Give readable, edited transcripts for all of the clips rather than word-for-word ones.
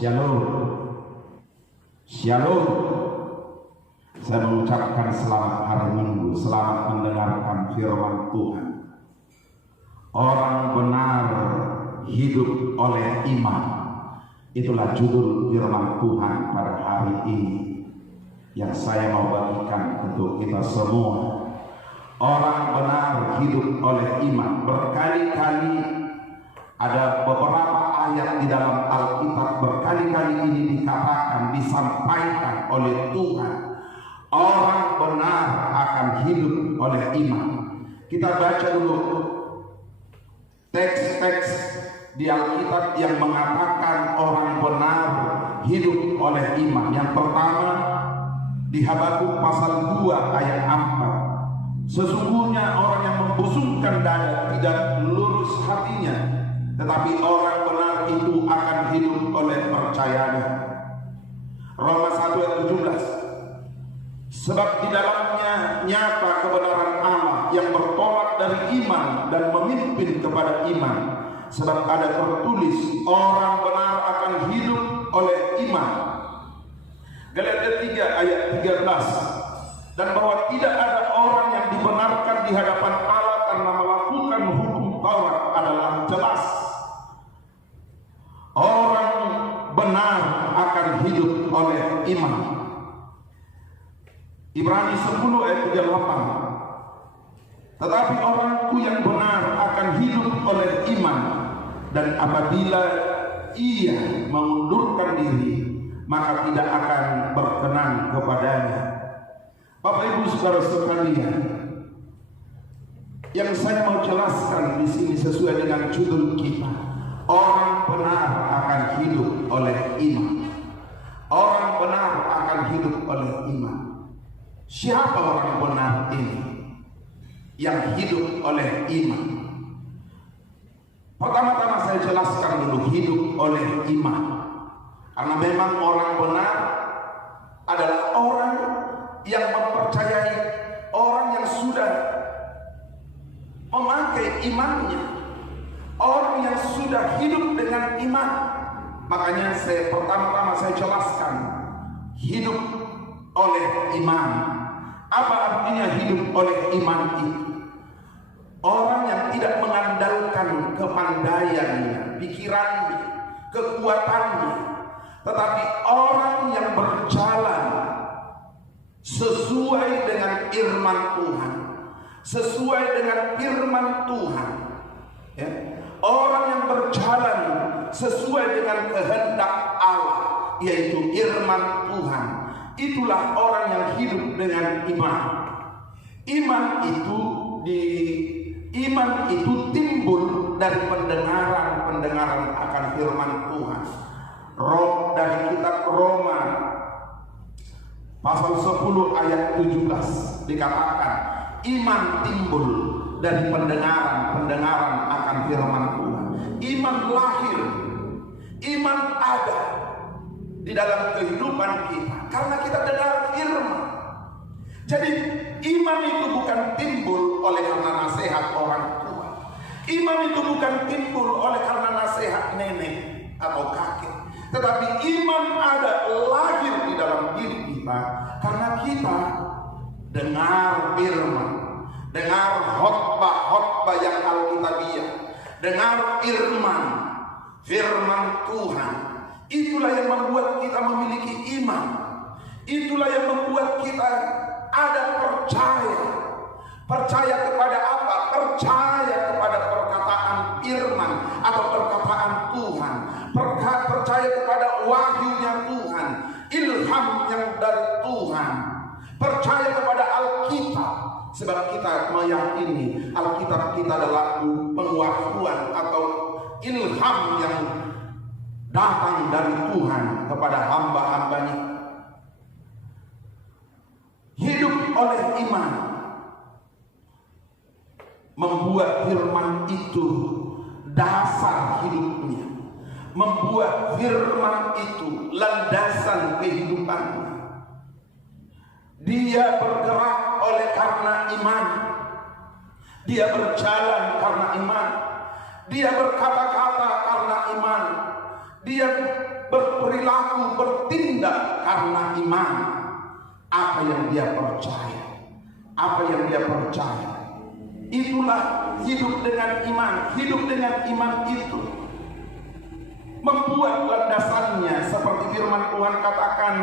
Shalom, Shalom. Saya mengucapkan selamat hari Minggu, selamat mendengarkan firman Tuhan. Orang benar hidup oleh iman. Itulah judul firman Tuhan pada hari ini yang saya mau bagikan untuk kita semua. Orang benar hidup oleh iman. Berkali-kali ada beberapa ayat di dalam Alkitab, berkali-kali ini dikatakan, disampaikan oleh Tuhan, orang benar akan hidup oleh iman. Kita baca dulu teks-teks di Alkitab yang mengatakan orang benar hidup oleh iman. Yang pertama di Habakuk pasal 2 ayat 4. Sesungguhnya orang yang membusungkan dada tidak lurus hatinya, tetapi orang benar itu akan hidup oleh percayanya. Roma 1 ayat 17. Sebab di dalamnya nyata kebenaran Allah yang bertolak dari iman dan memimpin kepada iman. Sebab ada tertulis, orang benar akan hidup oleh iman. Galatia 3 ayat 13. Dan bahwa tidak ada orang yang dibenarkan di hadapan Allah karena melakukan hukum Taurat adalah jelas. Orang benar akan hidup oleh iman. Ibrani 10 ayat 38. Tetapi orangku yang benar akan hidup oleh iman, dan apabila ia mengundurkan diri, maka tidak akan berkenan kepadanya. Bapak Ibu saudara sekalian, yang saya mau jelaskan di sini sesuai dengan judul kita, orang benar akan hidup oleh iman. Orang benar akan hidup oleh iman. Siapa orang benar ini yang hidup oleh iman? Pertama-tama saya jelaskan dulu hidup oleh iman. Karena memang orang benar adalah orang yang mempercayai, orang yang sudah memakai imannya, orang yang sudah hidup dengan iman. Makanya pertama-tama saya jelaskan hidup oleh iman. Apa artinya hidup oleh iman itu? Orang yang tidak mengandalkan kepandaiannya, pikirannya, kekuatannya, tetapi orang yang berjalan sesuai dengan firman Tuhan, sesuai dengan firman Tuhan, ya. Orang yang berjalan sesuai dengan kehendak Allah, yaitu firman Tuhan, itulah orang yang hidup dengan iman. Iman itu timbul dari pendengaran akan firman Tuhan. Roh dari kitab Roma pasal 10 ayat 17 dikatakan, iman timbul dari pendengaran akan firman Tuhan. Iman lahir, iman ada di dalam kehidupan kita karena kita dengar firman. Jadi iman itu bukan timbul oleh karena nasihat orang tua. Iman itu bukan timbul oleh karena nasihat nenek atau kakek. Tetapi iman ada lahir di dalam diri kita karena kita dengar firman, dengar khotbah yang alkitabiah, dengar firman Tuhan. Itulah yang membuat kita memiliki iman. Itulah yang membuat kita ada percaya kepada apa? Percaya kepada perkataan firman atau perkataan Tuhan, percaya kepada wahyunya Tuhan, ilham yang dari Tuhan, percaya kepada Alkitab. Sebab kita meyakini Alkitab kita adalah penguatuan atau ilham yang datang dari Tuhan kepada hamba-hambanya. Hidup oleh iman membuat firman itu dasar hidupnya, membuat firman itu landasan kehidupannya. Dia bergerak oleh karena iman, dia berjalan karena iman, dia berkata-kata karena iman, dia berperilaku, bertindak karena iman. Apa yang dia percaya, apa yang dia percaya, itulah hidup dengan iman. Hidup dengan iman itu membuat landasannya seperti firman Tuhan katakan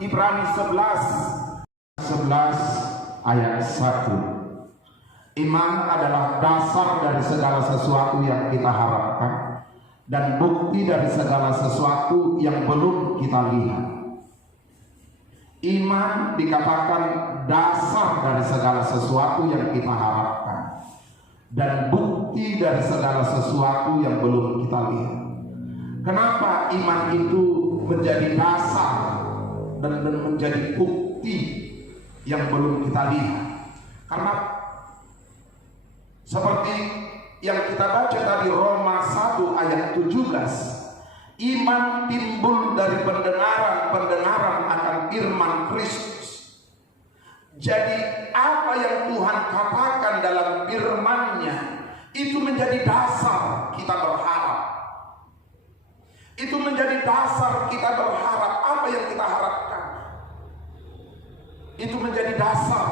Ibrani 11 ayat 1. Iman adalah dasar dari segala sesuatu yang kita harapkan dan bukti dari segala sesuatu yang belum kita lihat. Iman dikatakan dasar dari segala sesuatu yang kita harapkan dan bukti dari segala sesuatu yang belum kita lihat. Kenapa iman itu menjadi dasar dan menjadi bukti yang belum kita lihat? Karena seperti yang kita baca tadi Roma 1 ayat 17, iman timbul dari pendengaran akan firman Kristus. Jadi apa yang Tuhan katakan dalam firman-Nya itu menjadi dasar kita berharap. Itu menjadi dasar kita berharap. Apa yang kita harapkan itu menjadi dasar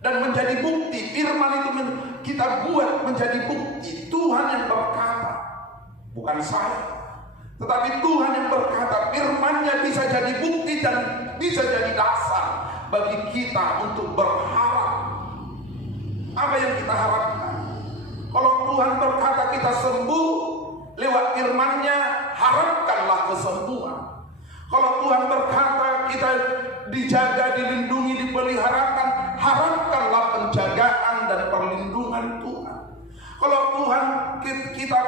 dan menjadi bukti. Firman itu kita buat menjadi bukti. Tuhan yang berkata, bukan saya, tetapi Tuhan yang berkata. Firman-Nya bisa jadi bukti dan bisa jadi dasar bagi kita untuk berharap. Apa yang kita harapkan? Kalau Tuhan berkata kita sembuh lewat firman-Nya, harapkanlah kesembuhan. Kalau Tuhan berkata kita dijaga, dilindungi, dipeliharakan, harapkanlah penjagaan dan perlindungan Tuhan. Kalau Tuhan kita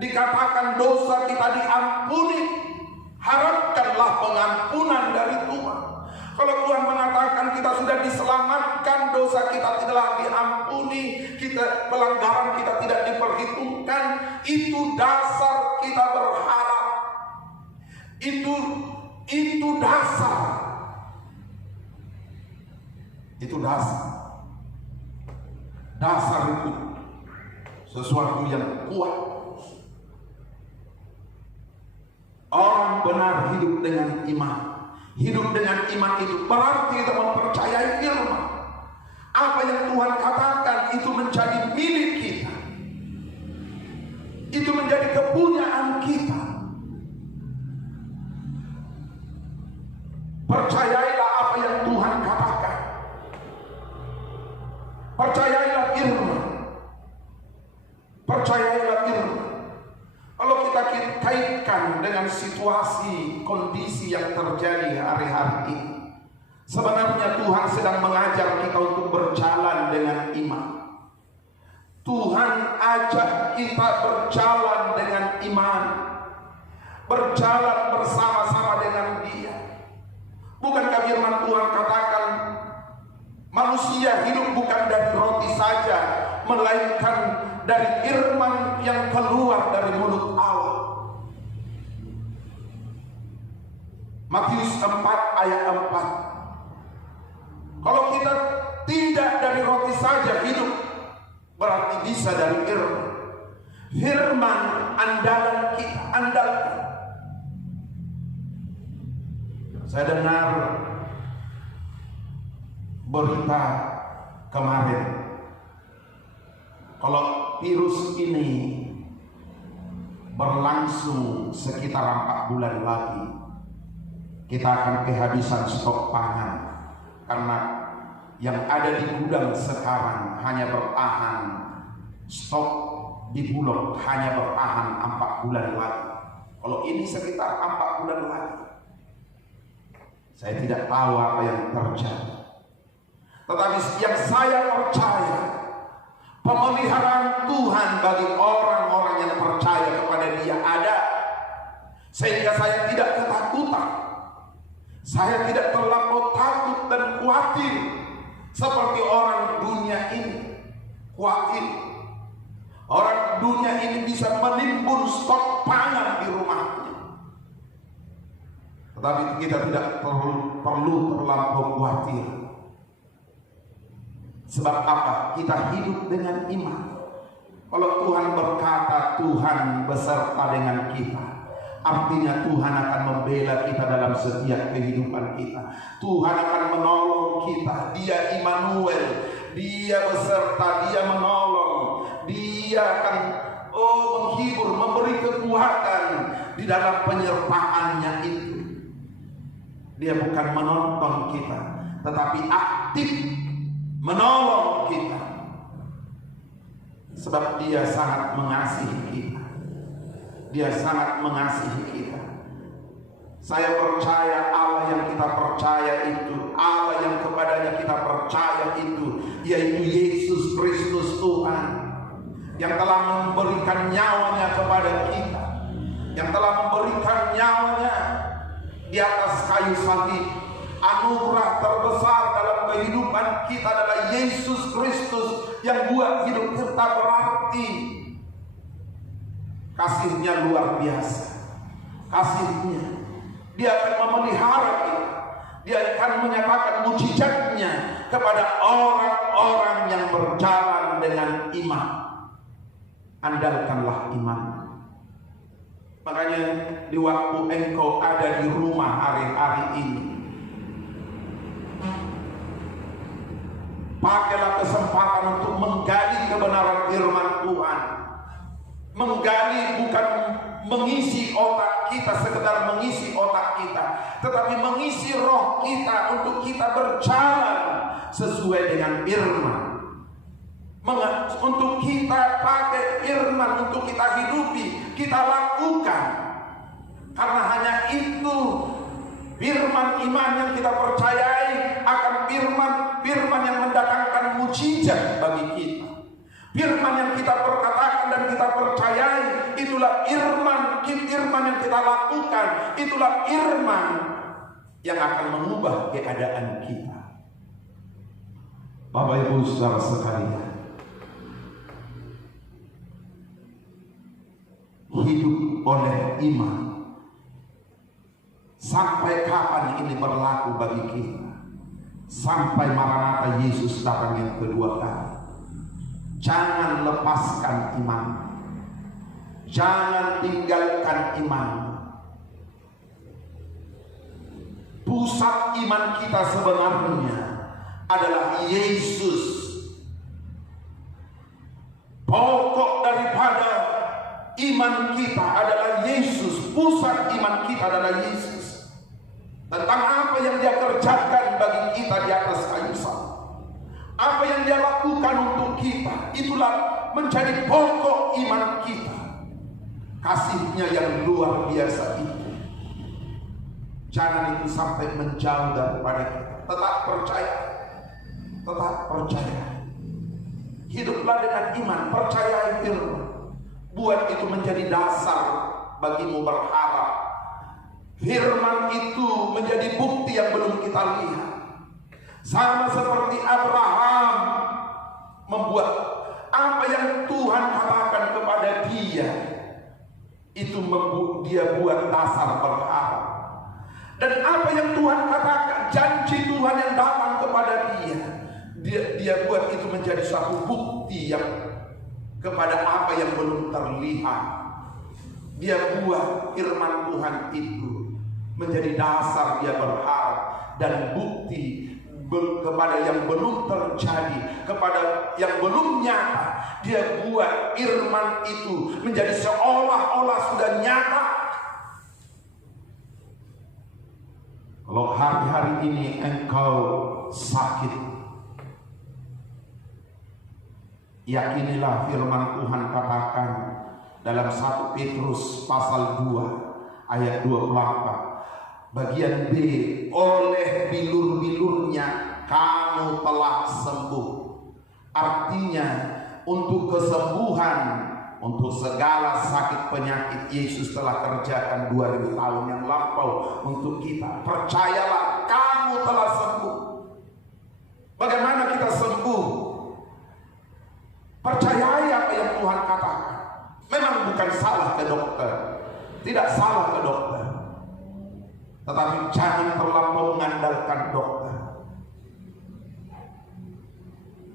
dikatakan dosa kita diampuni, harapkanlah pengampunan dari Tuhan. Kalau Tuhan mengatakan kita sudah diselamatkan, dosa kita tidaklah diampuni, kita pelanggaran kita tidak diperhitungkan, itu dasar kita berharap. Itu dasar. Itu dasar. Dasar itu sesuatu yang kuat. Orang benar hidup dengan iman. Hidup dengan iman itu berarti kita mempercayai firman. Apa yang Tuhan katakan itu menjadi milik kita. Itu menjadi kepunyaan kita. Percayailah apa yang Tuhan katakan. Percayailah firman. Percayailah firman. Kalau kita kaitkan dengan situasi, kondisi yang terjadi hari-hari ini, sebenarnya Tuhan sedang mengajar kita untuk berjalan dengan iman. Tuhan ajak kita berjalan dengan iman, berjalan bersama-sama dengan Dia. Bukankah firman Tuhan katakan manusia hidup bukan dari roti saja, melainkan dari firman yang keluar dari mulut Allah. Matius 4 ayat 4. Kalau kita tidak dari roti saja hidup, berarti bisa dari firman. Firman andalan kita, andalkan. Saya dengar berita kemarin, kalau virus ini berlangsung sekitar 4 bulan lagi, kita akan kehabisan stok pangan. Karena yang ada di gudang sekarang hanya bertahan, stok di Bulog hanya bertahan 4 bulan lagi. Kalau ini sekitar 4 bulan lagi, saya tidak tahu apa yang terjadi. Tetapi yang saya percaya, pemeliharaan Tuhan bagi orang-orang yang percaya kepada Dia ada. Sehingga saya tidak ketakutan. Saya tidak terlampau takut dan khawatir seperti orang dunia ini khawatir. Orang dunia ini bisa menimbun stok pangan di rumahnya. Tetapi kita tidak perlu terlampau khawatir. Sebab apa? Kita hidup dengan iman. Kalau Tuhan berkata Tuhan beserta dengan kita, artinya Tuhan akan membela kita dalam setiap kehidupan kita. Tuhan akan menolong kita. Dia Immanuel, Dia beserta, Dia menolong, Dia akan menghibur, memberi kekuatan di dalam penyertaannya itu. Dia bukan menonton kita, tetapi aktif menolong kita, sebab Dia sangat mengasihi kita. Dia sangat mengasihi kita. Saya percaya Allah yang kita percaya itu, Allah yang kepadanya kita percaya itu, yaitu Yesus Kristus Tuhan, yang telah memberikan nyawanya kepada kita, yang telah memberikan nyawanya di atas kayu salib. Anugerah terbesar dalam kehidupan kita adalah Yesus Kristus yang buat hidup kita berarti. Kasihnya luar biasa. Kasihnya, Dia akan memelihara kita. Dia akan menyatakan mujizatnya kepada orang-orang yang berjalan dengan iman. Andalkanlah iman. Makanya di waktu engkau ada di rumah hari-hari ini, pakailah kesempatan untuk menggali kebenaran firman Tuhan. Menggali bukan mengisi otak kita, sekedar mengisi otak kita, tetapi mengisi roh kita untuk kita berjalan sesuai dengan firman. Untuk kita pakai firman, untuk kita hidupi, kita lakukan. Karena hanya itu firman iman yang kita percayai akan firman yang mendatangkan mujizat bagi kita. Firman yang kita perkatakan dan kita percayai, itulah firman yang kita lakukan, itulah firman yang akan mengubah keadaan kita. Bapak Ibu saudara sekalian, hidup oleh iman. Sampai kapan ini berlaku bagi kita? Sampai Maranatha Yesus datang yang kedua kali. Jangan lepaskan iman. Jangan tinggalkan iman. Pusat iman kita sebenarnya adalah Yesus. Pokok daripada iman kita adalah Yesus. Pusat iman kita adalah Yesus. Tentang apa yang Dia kerjakan bagi kita di atas kayu salib, apa yang Dia lakukan untuk kita, itulah menjadi pokok iman kita. Kasih-Nya yang luar biasa itu, jangan itu sampai menjauh daripada kita. Tetap percaya, tetap percaya. Hiduplah dengan iman, percaya firman. Buat itu menjadi dasar bagimu berharap. Firman itu menjadi bukti yang belum kita lihat. Sama seperti Abraham membuat apa yang Tuhan katakan kepada dia, itu dia buat dasar berharap. Dan apa yang Tuhan katakan, janji Tuhan yang datang kepada dia buat itu menjadi suatu bukti yang kepada apa yang belum terlihat. Dia buat firman Tuhan itu menjadi dasar dia berharap dan bukti kepada yang belum terjadi, kepada yang belum nyata. Dia buat firman itu menjadi seolah-olah sudah nyata. Kalau hari-hari ini engkau sakit, yakinilah firman Tuhan katakan dalam 1 Petrus pasal 2 ayat 28. Bagian B, oleh bilur-bilurnya kamu telah sembuh. Artinya untuk kesembuhan, untuk segala sakit penyakit Yesus telah kerjakan 2000 tahun yang lampau untuk kita. Percayalah, kamu telah sembuh. Bagaimana kita sembuh? Percayai apa yang Tuhan katakan. Memang bukan salah ke dokter, tidak salah ke dokter, tetapi jangan terlampau mengandalkan dokter.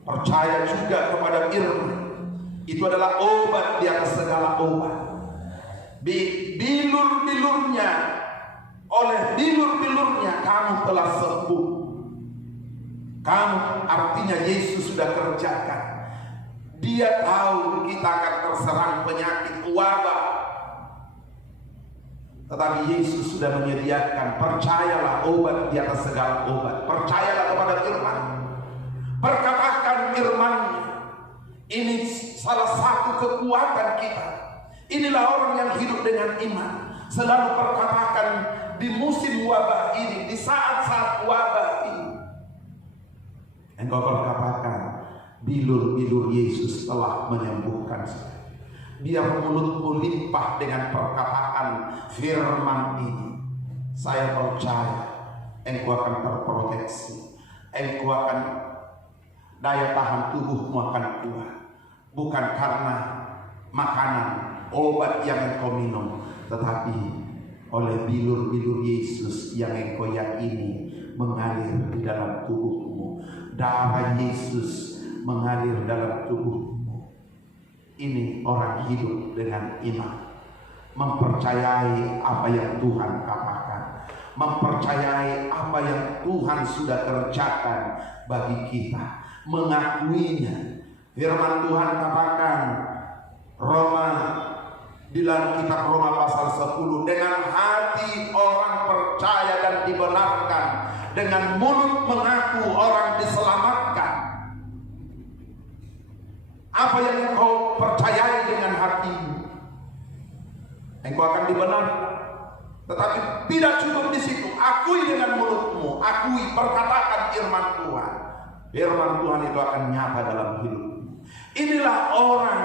Percaya juga kepada firman. Itu adalah obat di atas segala obat. bilur-bilurnya, oleh bilur-bilurnya kamu telah sembuh. Kamu, artinya Yesus sudah kerjakan. Dia tahu kita akan terserang penyakit wabah, tetapi Yesus sudah menyediakan. Percayalah obat di atas segala obat. Percayalah kepada firman. Perkatakan firman-Nya. Ini salah satu kekuatan kita. Inilah orang yang hidup dengan iman. Selalu perkatakan di musim wabah ini, di saat-saat wabah ini, engkau berkatakan, bilur-bilur Yesus telah menyembuhkan saya. Biar mulutmu limpah dengan perkataan firman ini. Saya percaya engkau akan terproteksi. Engkau akan, daya tahan tubuhmu akan kuat. Bukan karena makanan, obat yang engkau minum, tetapi oleh bilur-bilur Yesus yang engkau yakini mengalir di dalam tubuhmu. Darah Yesus mengalir dalam tubuhmu. Ini orang hidup dengan iman, mempercayai apa yang Tuhan katakan, mempercayai apa yang Tuhan sudah kerjakan bagi kita, mengakuinya. Firman Tuhan katakan di dalam kitab Roma pasal 10, dengan hati orang percaya dan dibenarkan, dengan mulut mengaku orang diselamatkan. Apa yang engkau percayai dengan hatimu, engkau akan dibenarkan. Tetapi tidak cukup di situ. Akui dengan mulutmu, akui, perkatakan firman Tuhan. Firman Tuhan itu akan nyata dalam hidupmu. Inilah orang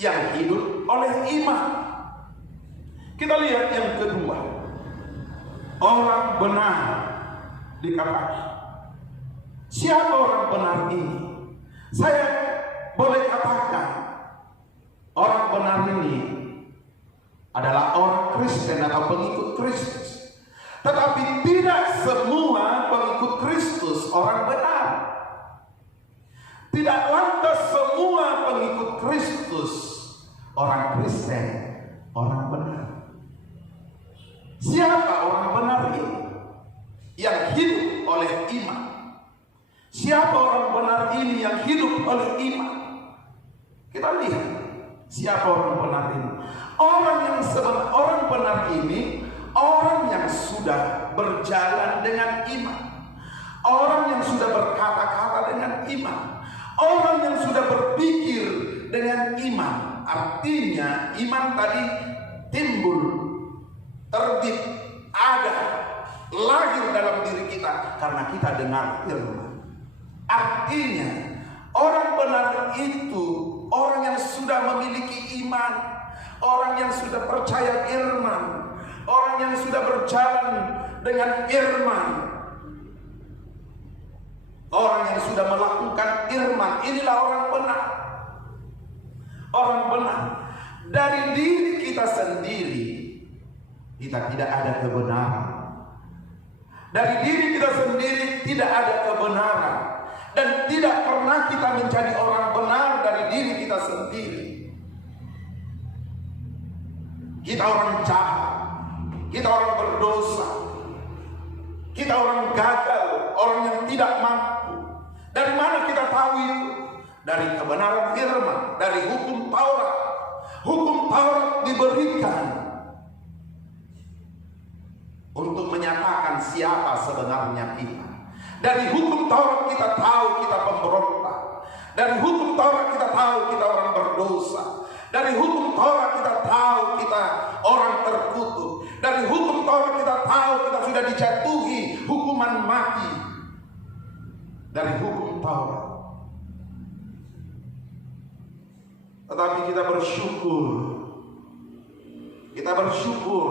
yang hidup oleh iman. Kita lihat yang kedua, orang benar dikatakan. Siapa orang benar ini? Saya boleh katakan orang benar ini adalah orang Kristen atau pengikut Kristus. Tetapi tidak semua pengikut Kristus orang benar. Tidak lantas semua pengikut Kristus orang Kristen orang benar. Siapa orang benar ini? Yang hidup oleh iman. Siapa orang benar ini yang hidup oleh iman? Kita lihat siapa orang benar ini. Orang benar ini orang yang sudah berjalan dengan iman, orang yang sudah berkata-kata dengan iman, orang yang sudah berpikir dengan iman. Artinya iman tadi timbul, terbit, ada, lahir dalam diri kita karena kita dengar firman. Artinya orang benar itu orang yang sudah memiliki iman, orang yang sudah percaya firman, orang yang sudah berjalan dengan firman, orang yang sudah melakukan firman. Inilah orang benar. Orang benar. Dari diri kita sendiri kita tidak ada kebenaran. Dari diri kita sendiri tidak ada kebenaran. Dan tidak pernah kita menjadi orang benar dari diri kita sendiri. Kita orang jahat, kita orang berdosa, kita orang gagal, orang yang tidak mampu. Dari mana kita tahu itu? Dari kebenaran firman, dari hukum Taurat. Hukum Taurat diberikan untuk menyatakan siapa sebenarnya kita. Dari hukum Taurat kita tahu kita pemberontak. Dari hukum Taurat kita tahu kita orang berdosa. Dari hukum Taurat kita tahu kita orang terkutuk. Dari hukum Taurat kita tahu kita sudah dijatuhi hukuman mati. Dari hukum Taurat. Tetapi kita bersyukur. Kita bersyukur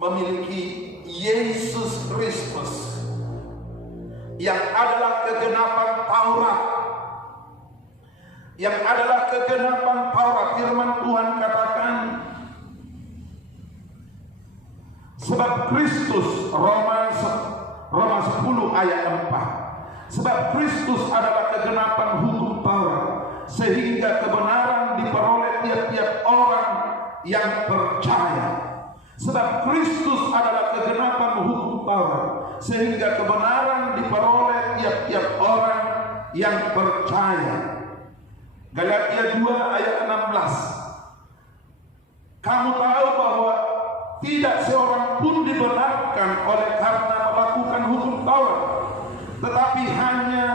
memiliki Yesus Kristus yang adalah kegenapan Taurat. Yang adalah kegenapan Taurat. Firman Tuhan katakan, sebab Kristus, Roma 10 ayat 4. Sebab Kristus adalah kegenapan hukum Taurat, sehingga kebenaran diperoleh tiap-tiap orang yang percaya. Sebab Kristus adalah kegenapan hukum Taurat, sehingga kebenaran diperoleh tiap-tiap orang yang percaya. Galatia 2 ayat 16. Kamu tahu bahwa tidak seorang pun dibenarkan oleh karena melakukan hukum Taurat, tetapi hanya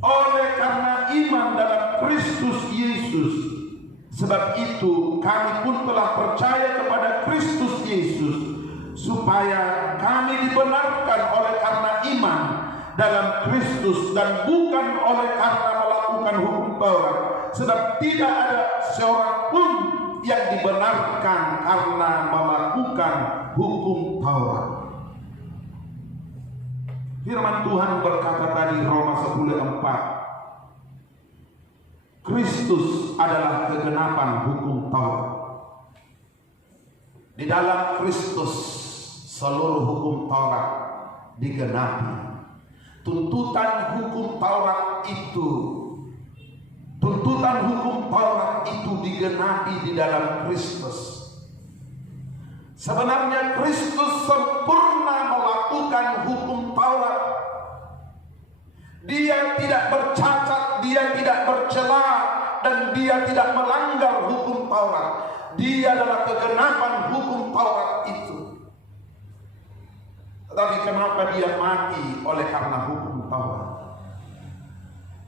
oleh karena iman dalam Kristus Yesus. Sebab itu kami pun telah percaya kepada Kristus Yesus, supaya kami dibenarkan oleh karena iman dalam Kristus dan bukan oleh karena melakukan hukum Taurat. Sebab tidak ada seorang pun yang dibenarkan karena melakukan hukum Taurat. Firman Tuhan berkata tadi Roma 10:4, Kristus adalah kegenapan hukum Taurat. Di dalam Kristus seluruh hukum Taurat digenapi. Tuntutan hukum Taurat itu digenapi di dalam Kristus. Sebenarnya Kristus sempurna melakukan hukum Taurat. Dia tidak bercacat, dia tidak bercela, dan dia tidak melanggar hukum Taurat. Dia adalah kegenapan hukum Taurat itu. Tetapi kenapa dia mati oleh karena hukum Taurat?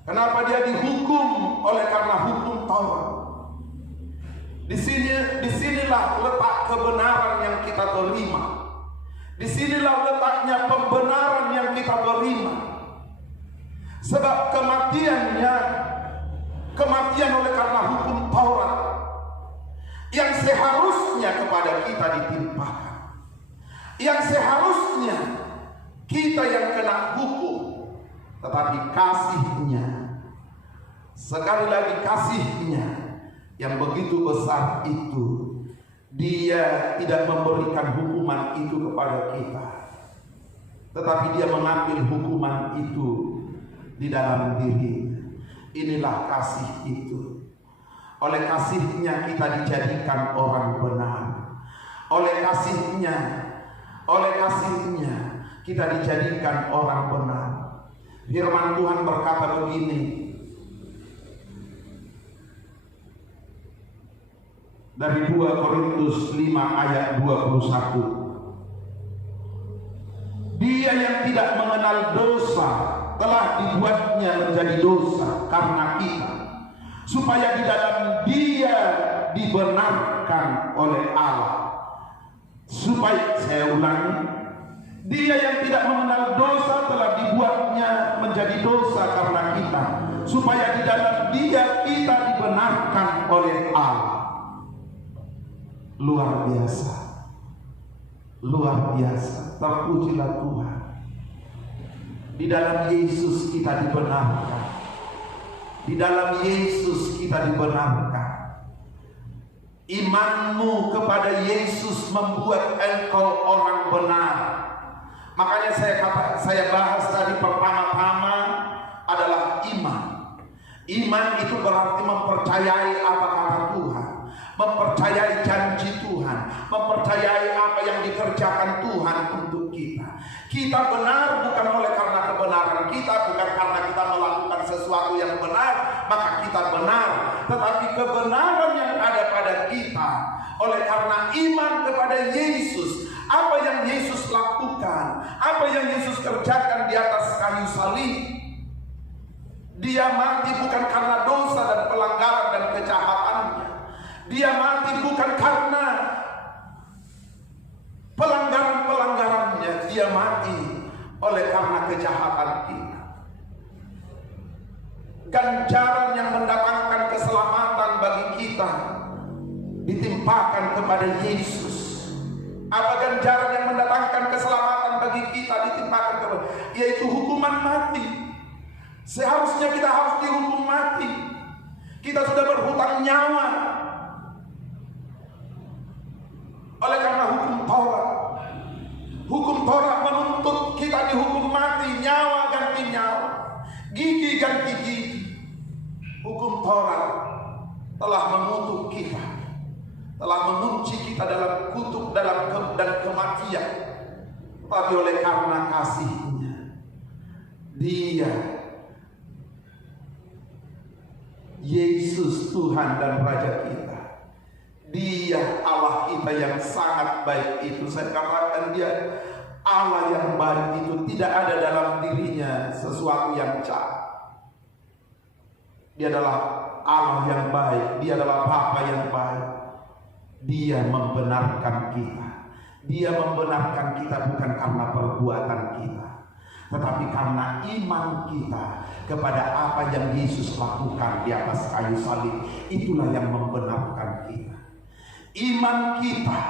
Kenapa dia dihukum oleh karena hukum Taurat? Disinilah letak kebenaran yang kita terima. Disinilah letaknya pembenaran yang kita terima. Sebab kematian oleh karena hukum Taurat yang seharusnya kepada kita ditimpakan, yang seharusnya kita yang kena hukum, tetapi kasihnya, sekali lagi kasihnya yang begitu besar itu, dia tidak memberikan hukuman itu kepada kita, tetapi dia mengambil hukuman itu di dalam diri. Inilah kasih itu. Oleh kasihnya kita dijadikan orang benar. Oleh kasihnya kita dijadikan orang benar. Firman Tuhan berkata begini dari 2 Korintus 5 ayat 21. Dia yang tidak mengenal dosa telah dibuatnya menjadi dosa karena kita, supaya di dalam dia dibenarkan oleh Allah. Saya ulangi, dia yang tidak mengenal dosa telah dibuatnya menjadi dosa karena kita, supaya di dalam dia kita dibenarkan oleh Allah. Luar biasa, terpujilah Tuhan. Di dalam Yesus kita dibenarkan. Di dalam Yesus kita dibenarkan. Imanmu kepada Yesus membuat engkau orang benar. Makanya saya bahas tadi pertama-tama adalah iman. Iman itu berarti mempercayai apa kata Tuhan, mempercayai janji Tuhan, mempercayai apa yang dikerjakan Tuhan untuk kita. Kita benar bukan oleh karena kebenaran kita, bukan karena kita melakukan sesuatu yang benar maka kita benar, tetapi kebenaran yang ada pada kita oleh karena iman kepada Yesus. Apa yang Yesus lakukan, apa yang Yesus kerjakan di atas kayu salib. Dia mati bukan karena dosa dan pelanggaran dan kejahatannya. Dia mati bukan karena pelanggaran-pelanggarannya. Dia mati oleh karena kejahatan kita. Ganjaran yang mendatangkan keselamatan bagi kita ditimpakan kepada Yesus. Apa ganjaran yang mendatangkan keselamatan bagi kita ditimpakan kepada, yaitu hukuman mati. Seharusnya kita harus dihukum mati. Kita sudah berhutang nyawa oleh karena hukum Taurat. Hukum Taurat menuntut kita dihukum mati, nyawa ganti nyawa, gigi ganti gigi. Hukum Taurat telah mengutuk kita, telah manusia, tapi oleh karena kasih-Nya, Dia Yesus Tuhan dan Raja kita, Dia Allah kita yang sangat baik itu. Saya katakan Dia Allah yang baik itu, tidak ada dalam dirinya sesuatu yang jahat. Dia adalah Allah yang baik, Dia adalah Bapa yang baik. Dia membenarkan kita. Dia membenarkan kita bukan karena perbuatan kita, tetapi karena iman kita kepada apa yang Yesus lakukan di atas kayu salib. Itulah yang membenarkan kita. Iman kita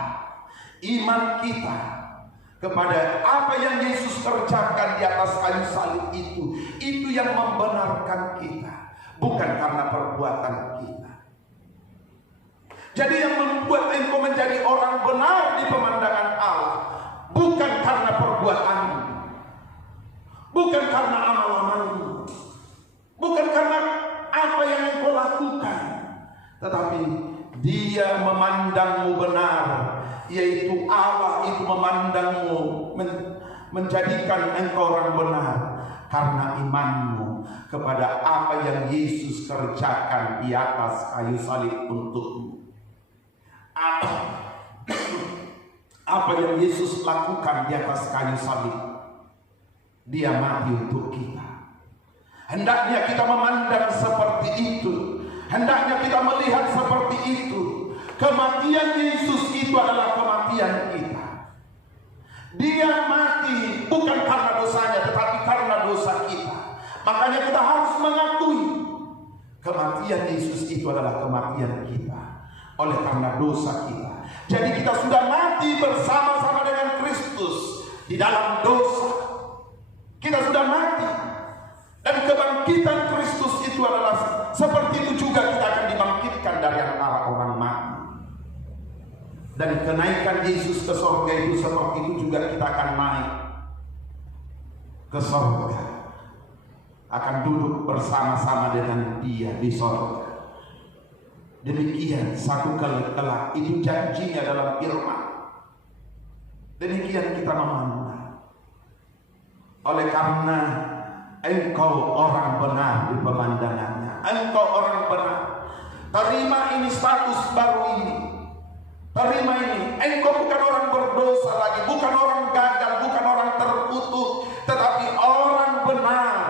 kepada apa yang Yesus kerjakan di atas kayu salib itu yang membenarkan kita, bukan karena perbuatan kita. Jadi yang membuat engkau menjadi orang benar di pemandangan Allah bukan karena perbuatanmu, bukan karena amal-amalmu, bukan karena apa yang engkau lakukan, tetapi Dia memandangmu benar, yaitu Allah itu memandangmu, menjadikan engkau orang benar karena imanmu kepada apa yang Yesus kerjakan di atas kayu salib untukmu. Apa yang Yesus lakukan di atas kayu salib, Dia mati untuk kita. Hendaknya kita memandang seperti itu, hendaknya kita melihat seperti itu. Kematian Yesus itu adalah kematian kita. Dia mati bukan karena dosanya, tetapi karena dosa kita. Makanya kita harus mengakui kematian Yesus itu adalah kematian kita oleh karena dosa kita. Jadi kita sudah mati bersama-sama dengan Kristus di dalam dosa. Kita sudah mati, dan kebangkitan Kristus itu adalah seperti itu juga kita akan dibangkitkan dari antara orang mati. Dan kenaikan Yesus ke surga itu seperti itu juga kita akan naik ke surga, akan duduk bersama-sama dengan Dia di surga. Demikian satu kali kelak, itu janjinya dalam firman. Demikian kita memandang. Oleh karena engkau orang benar di pemandangannya, engkau orang benar, terima ini status baru ini. Terima ini, engkau bukan orang berdosa lagi, bukan orang gagal, bukan orang terkutuk, tetapi orang benar,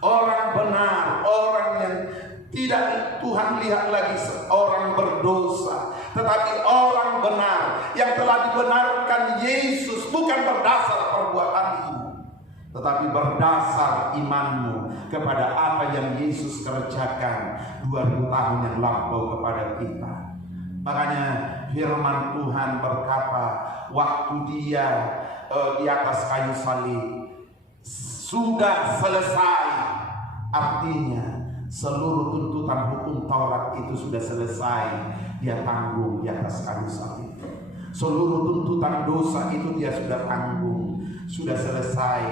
orang yang tidak Tuhan lihat lagi seorang berdosa, tetapi orang benar yang telah dibenarkan Yesus, bukan berdasar perbuatanmu, tetapi berdasar imanmu kepada apa yang Yesus kerjakan 2000 tahun yang lampau kepada kita. Makanya firman Tuhan berkata, waktu Dia di atas kayu salib sudah selesai, artinya seluruh tuntutan hukum Taurat itu sudah selesai, Dia tanggung di atas kayu salib. Seluruh tuntutan dosa itu Dia sudah tanggung, sudah selesai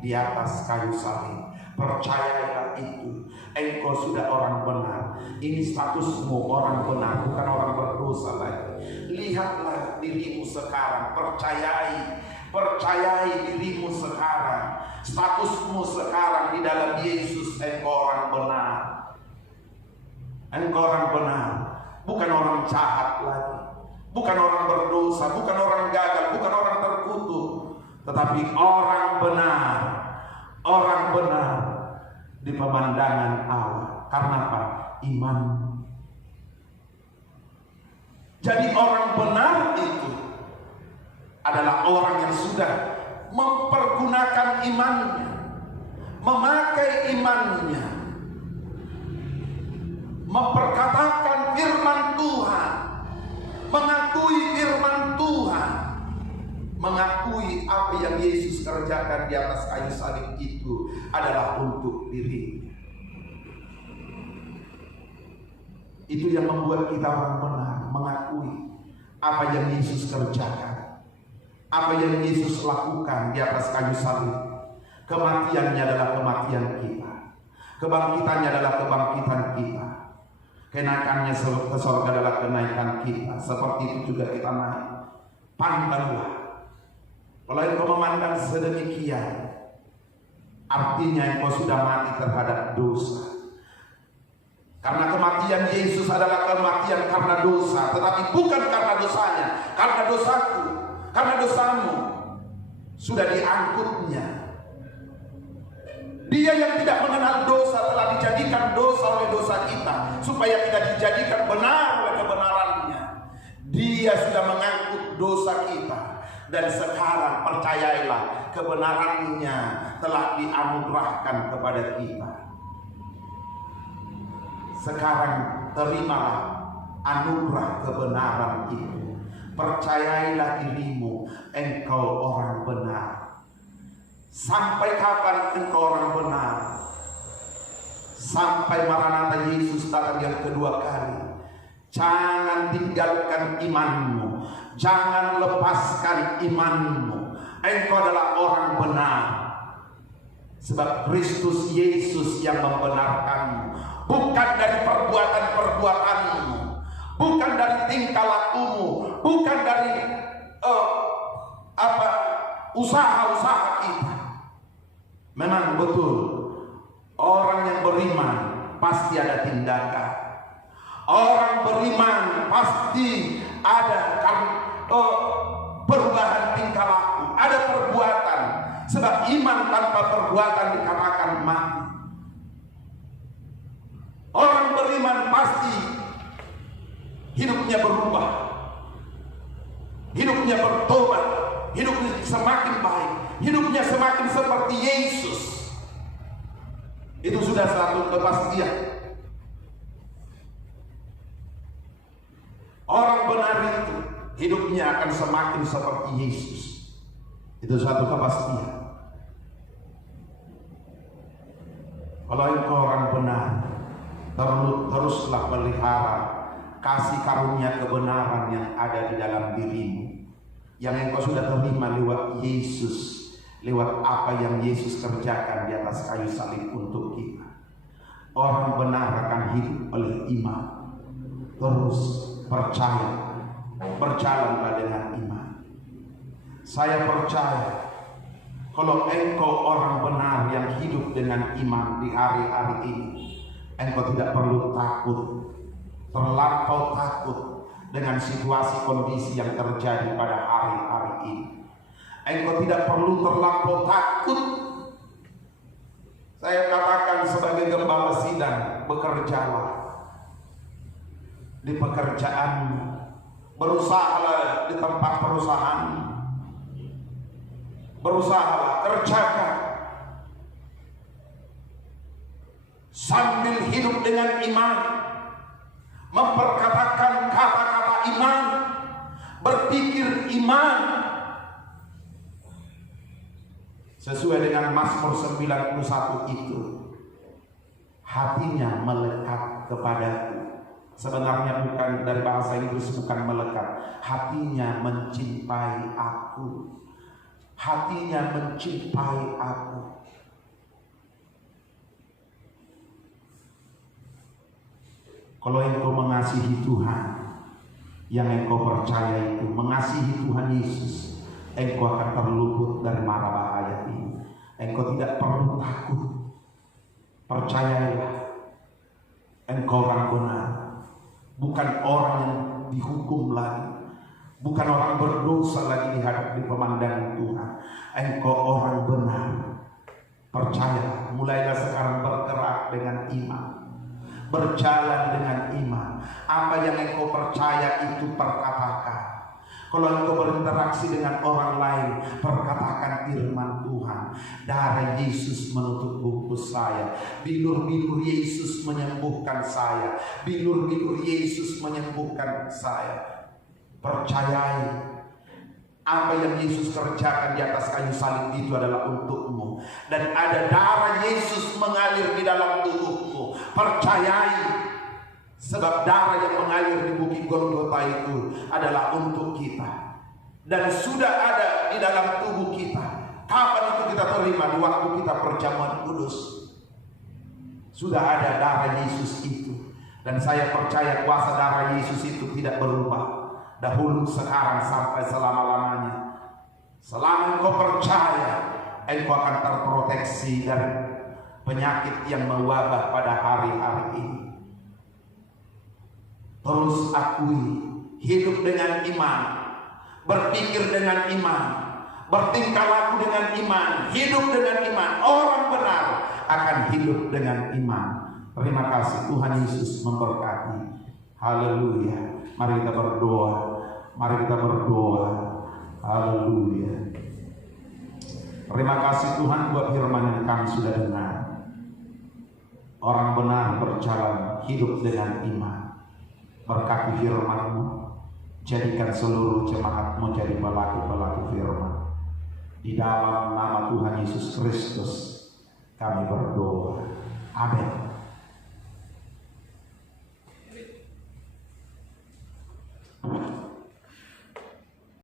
di atas kayu salib. Percayalah itu, engkau sudah orang benar. Ini statusmu orang benar, bukan orang berdosa lagi. Lihatlah dirimu sekarang, percayai dirimu sekarang. Statusmu sekarang di dalam Yesus, engkau orang benar. Engkau orang benar, bukan orang jahat lagi, bukan orang berdosa, bukan orang gagal, bukan orang terkutuk, tetapi orang benar di pemandangan Allah. Karena apa? Iman. Jadi orang benar itu adalah orang yang sudah mempergunakan imannya, memakai imannya, memperkatakan firman Tuhan, mengakui firman Tuhan, mengakui apa yang Yesus kerjakan di atas kayu salib itu adalah untuk dirinya. Itu yang membuat kita orang benar, mengakui apa yang Yesus kerjakan, apa yang Yesus lakukan di atas kayu salib. Kematiannya adalah kematian kita, kebangkitannya adalah kebangkitan kita, kenaikannya ke surga adalah kenaikan kita. Seperti itu juga kita naik. Pandanglah Kalau engkau memandang sedemikian, artinya engkau sudah mati terhadap dosa. Karena kematian Yesus adalah kematian karena dosa, tetapi bukan karena dosanya, karena dosaku, karena dosamu sudah diangkutnya. Dia yang tidak mengenal dosa telah dijadikan dosa oleh dosa kita, supaya kita dijadikan benar oleh kebenarannya. Dia sudah mengangkut dosa kita. Dan sekarang percayailah, kebenarannya telah dianugerahkan kepada kita. Sekarang terimalah anugerah kebenaran itu. Percayailah dirimu, engkau orang benar. Sampai kapan engkau orang benar? Sampai Maranatha Yesus datang yang kedua kali. Jangan tinggalkan imanmu, jangan lepaskan imanmu. Engkau adalah orang benar, sebab Kristus Yesus yang membenarkanmu, bukan dari perbuatan-perbuatanmu, bukan dari tingkah lakumu, bukan dari usaha-usaha kita. Memang betul, orang yang beriman pasti ada tindakan. Orang beriman pasti ada perubahan tingkah laku, ada perbuatan. Sebab iman tanpa perbuatan dikatakan mati. Orang beriman pasti hidupnya berubah, hidupnya bertobat, hidupnya semakin baik, hidupnya semakin seperti Yesus. Itu sudah satu kepastian. Orang benar itu hidupnya akan semakin seperti Yesus. Itu satu kepastian. Kalau engkau orang benar, teruslah pelihara kasih karunia kebenaran yang ada di dalam dirimu, yang engkau sudah terima lewat Yesus, lewat apa yang Yesus kerjakan di atas kayu salib untuk kita. Orang benar akan hidup oleh iman. Terus percaya, berjalanlah dengan iman. Saya percaya kalau engkau orang benar yang hidup dengan iman di hari-hari ini, engkau tidak perlu takut, terlampau takut dengan situasi kondisi yang terjadi pada hari-hari ini. Engkau tidak perlu terlampau takut. Saya katakan sebagai gembala sidang, bekerjalah di pekerjaanmu, berusahalah di tempat perusahaanmu, berusahalah, kerjakan sambil hidup dengan iman, memperkatakan kata-kata iman, berpikir iman, sesuai dengan Mazmur 91 itu. Hatinya melekat kepadaku. Sebenarnya bukan dari bahasa Inggris, bukan melekat. Hatinya mencintai aku. Hatinya mencintai aku. Kalau engkau mengasihi Tuhan, yang engkau percaya itu mengasihi Tuhan Yesus, engkau akan terluput dari mara bahaya ini. Engkau tidak perlu takut. Percayalah, engkau orang benar. Bukan orang yang dihukum lagi, bukan orang berdosa lagi di pemandangan Tuhan. Engkau orang benar. Percaya, mulailah sekarang bergerak dengan iman, berjalan dengan iman. Apa yang engkau percaya itu perkatakan. Kalau engkau berinteraksi dengan orang lain, perkatakan firman Tuhan. Darah Yesus menutup bungkus saya. Bilur-bilur Yesus menyembuhkan saya. Bilur-bilur Yesus menyembuhkan saya. Percayai, apa yang Yesus kerjakan di atas kayu salib itu adalah untukmu. Dan ada darah Yesus mengalir di dalam tubuhmu. Percayai. Sebab darah yang mengalir di bukit Golgota itu adalah untuk kita. Dan sudah ada di dalam tubuh kita. Kapan itu kita terima? Di waktu kita perjamuan kudus. Sudah ada darah Yesus itu. Dan saya percaya kuasa darah Yesus itu tidak berubah. Dahulu, sekarang, sampai selama-lamanya. Selama engkau percaya engkau akan terproteksi dari penyakit yang mewabah pada hari-hari ini. Terus akui, hidup dengan iman, berpikir dengan iman, bertingkah laku dengan iman, hidup dengan iman. Orang benar akan hidup dengan iman. Terima kasih, Tuhan Yesus memberkati. Haleluya. Mari kita berdoa. Mari kita berdoa. Haleluya. Terima kasih Tuhan buat firman yang kami sudah dengar. Orang benar berjalan hidup dengan iman. Berkati firman-Mu, jadikan seluruh jemaat-Mu jadi pelaku-pelaku firman. Di dalam nama Tuhan Yesus Kristus kami berdoa. Amin.